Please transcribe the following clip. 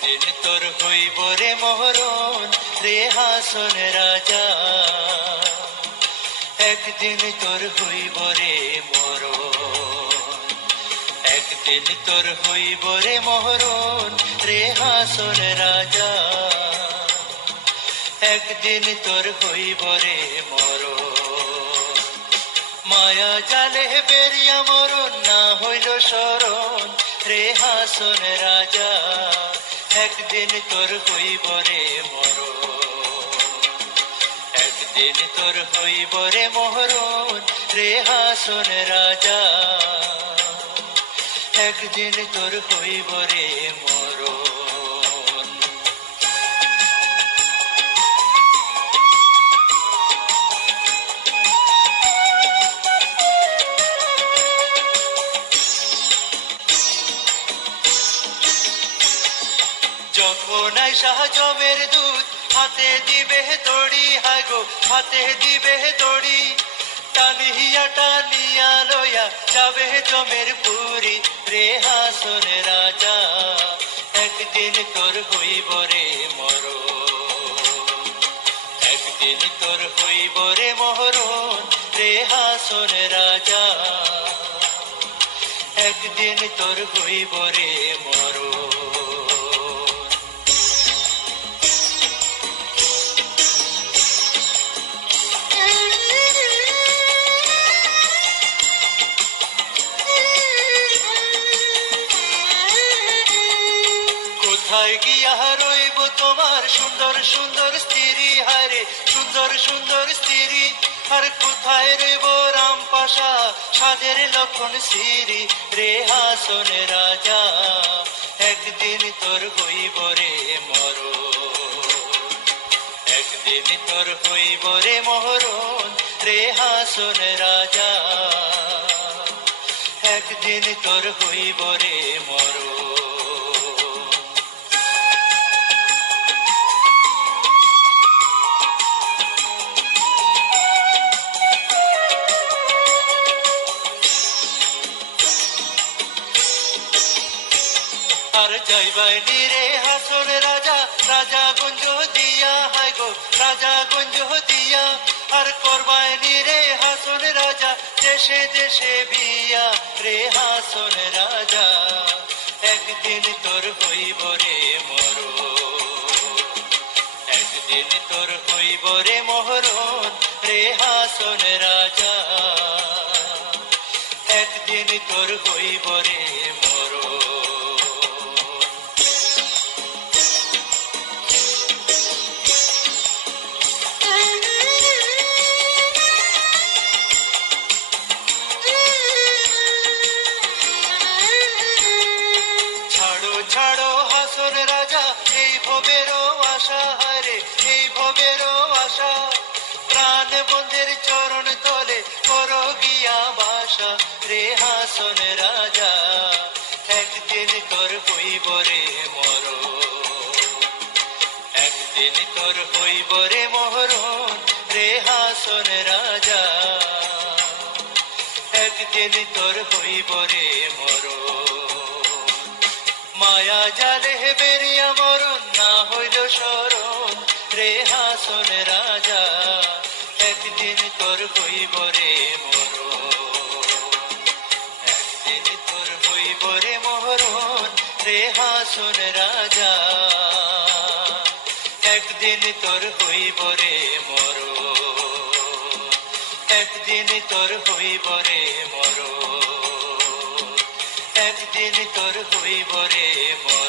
দিন তোর হইব রে মহরণ রে হাসন রাজা, একদিন তোর হইব রে মরণ, একদিন তোর হইব রে মহরণ রে হাসন রাজা, একদিন তোর হইব রে মরণ। মায়া জালে বেরিয়া মরণ না হইল শরণ রে হাসন রাজা, একদিন তোর হইব রে মরণ, একদিন তোর হইব রে মহরণ রে হাসন রাজা, একদিন তোর হইব রে মরণ। যখন আইসা জমের দুধ হাতে দিবে দড়ি, হাগো হাতে দিবে দড়ি, টানিয়া টানিয়া লইয়া যাবে জমের পুরি রে হাসন রাজা, একদিন তোর হইব রে মরণ, একদিন তোর হইব রে মহরণ রে হাসন রাজা, একদিন তোর হইব রে মরণ। কোথায় গিয়া রইব তোমার সুন্দর সুন্দর স্ত্রী, হারে সুন্দর সুন্দর স্ত্রী, আর কোথায় রইব রামপাশা সাজের লক্ষণ শ্রী রে হাসন রাজা, একদিন তোর হইব রে মরণ, একদিন তোর হইব রে মহরণ রে হাসন রাজা, একদিন তোর হইব রে মরণ। আর যাইবাই রে হাসন রাজা, রাজা গঞ্জ দিয়া, হাই গো রাজা গঞ্জ দিয়া, আর করবাই রে হাসন রাজা দেশে দেশে বিয়া রে হাসন রাজা, একদিন তোর হইব রে মরণ, একদিন তোর হইব রে মহরণ রে হাসন রাজা, একদিন তোর হইব রে মরণ। ছাড়ো হাসন রাজা এই ভবেরও আশা, হারে এই ভবেরও আশা, প্রাণ বন্ধের চরণ তলে করো গিয়া বাসা রে হাসন রাজা, একদিন তোর হইব রে মরণ, একদিন তোর হইব রে মহরণ রে হাসন রাজা, একদিন তোর হইব রে মরণ। মায়া জালে বেরিয়া মরণ না হইল শরণ রে হাসন রাজা, একদিন তোর হইব রে মরণ, একদিন তোর হইব রে মহরণ রে হাসন রাজা, একদিন তোর হইব রে মরণ, একদিন তোর হইব রে মরণ, একদিন তোর হইব রে মরণ।